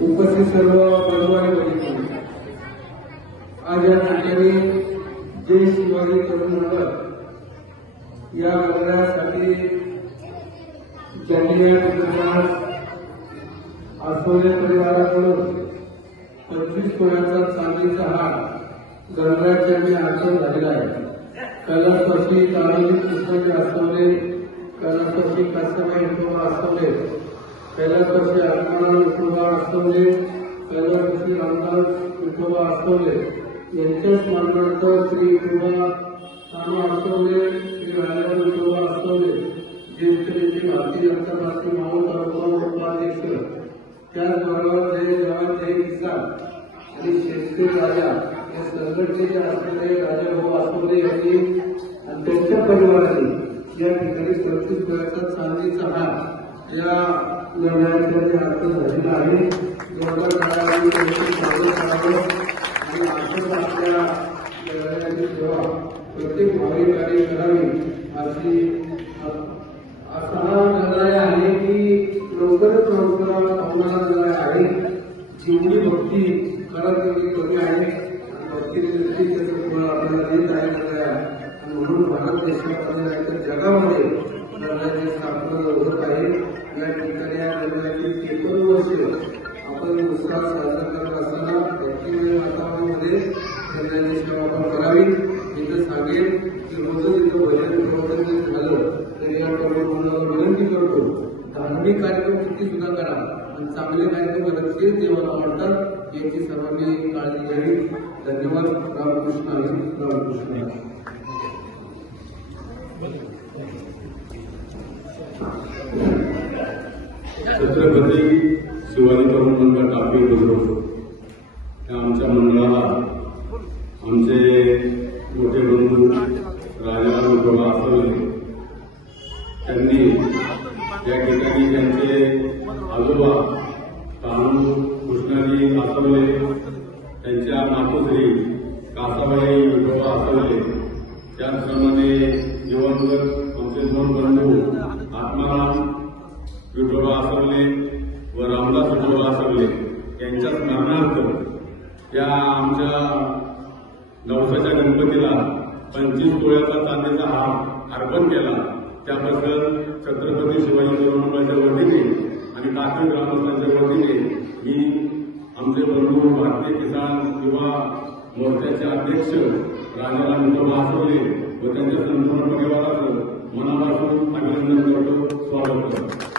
उपस्थित सर्व बंधूंनी बघितले। आज या ठिकाणी जय शिवाजी तरुण मंडळ या गणरायासाठी ज्यांनी या ठिकाणी आसोले परिवाराकडून 25 तोळ्याचा चांदीचा हार गणरायाच्यांनी अर्पण झालेला आहे। कैलासवासी तानाजी कृष्णाजी आसवले, कैलासवासी कासाबाई विठोबा आसवले, कैलासवासी आत्माराम विठोबा आसवले, कैलासवासी रामदास विठोबा आसवले यांच्या स्मरणार्थ श्री विठोबा ताना आसवले, श्री राजाराम विठोबा आसवले, ज्येष्ठ नेते भारतीय जनता पार्टी मावळ तालुका उपाध्यक्ष, त्याचबरोबर जय जवान जय किसान आणि शेतकरी राजा या संघटनेचे असलेले राजाभाऊ आसवले यांनी आणि त्यांच्या परिवाराने या ठिकाणी 25 तोळ्याचा चांदीचा हार या गणरायाच्या अर्पण झालेला आहे। आणि असंच आपल्या गणरायाची सेवा प्रत्येक भाविकाने करावी अशी असा हा गणराय आहे की लवकरच होणारा गणराय आहे। जेवढी भक्ती करत तेवढी कमी आहे। भक्तीची दृष्टी त्याचं फळ आपल्याला देत आहे गणराया। म्हणून भारत देशामध्ये नाही तर जगामध्ये गणरायाची स्थापना होत आहे। या ठिकाणी या गणरायाची 53 वर्ष आपण उत्साह साजरा करत असताना भक्तिमय वातावरणामध्ये गणरायाची सेवा आपण करावी। इथं सांगेल की रोजच इथं भजन प्रवचन झालं तर या प्रवचनाला विनंती करतो, धार्मिक कार्यक्रम किती सुद्धा करा आणि चांगले कार्यक्रम लक्षीत देवाला वाटतात याची सर्वांनी काळजी घ्यावी। धन्यवाद। रामकृष्ण हरी, रामकृष्ण हरी। छत्रपती शिवाजी तरुण मंडळ टाकळी बुद्रुक या आमच्या मंडळाला आमचे मोठे बंधू राजाराम विठोबा आसवले त्यांनी या ठिकाणी त्यांचे आजोबा तानू कृष्णाजी आसवले, त्यांच्या मातोश्री कासाबाई विठोबा आसवले, त्याचप्रमाणे दिवंगत आमचे 2 बंधू आत्माराम विठोबा आसवले व रामदास विठोबा आसवले यांच्या स्मरणार्थ या आमच्या नवसाच्या गणपतीला 25 तोळ्याचा चांदीचा हार अर्पण केला। त्याबद्दल छत्रपती शिवाजी तरुण मंडळाच्या वतीने आणि टाकळी ग्रामस्थांच्या वतीने मी आमचे बंधू भारतीय किसान युवा मोर्चाचे अध्यक्ष राजाराम विठोबा आसवले व त्यांच्या संपूर्ण परिवाराचं मनापासून अभिनंदन करतो, स्वागत करतो।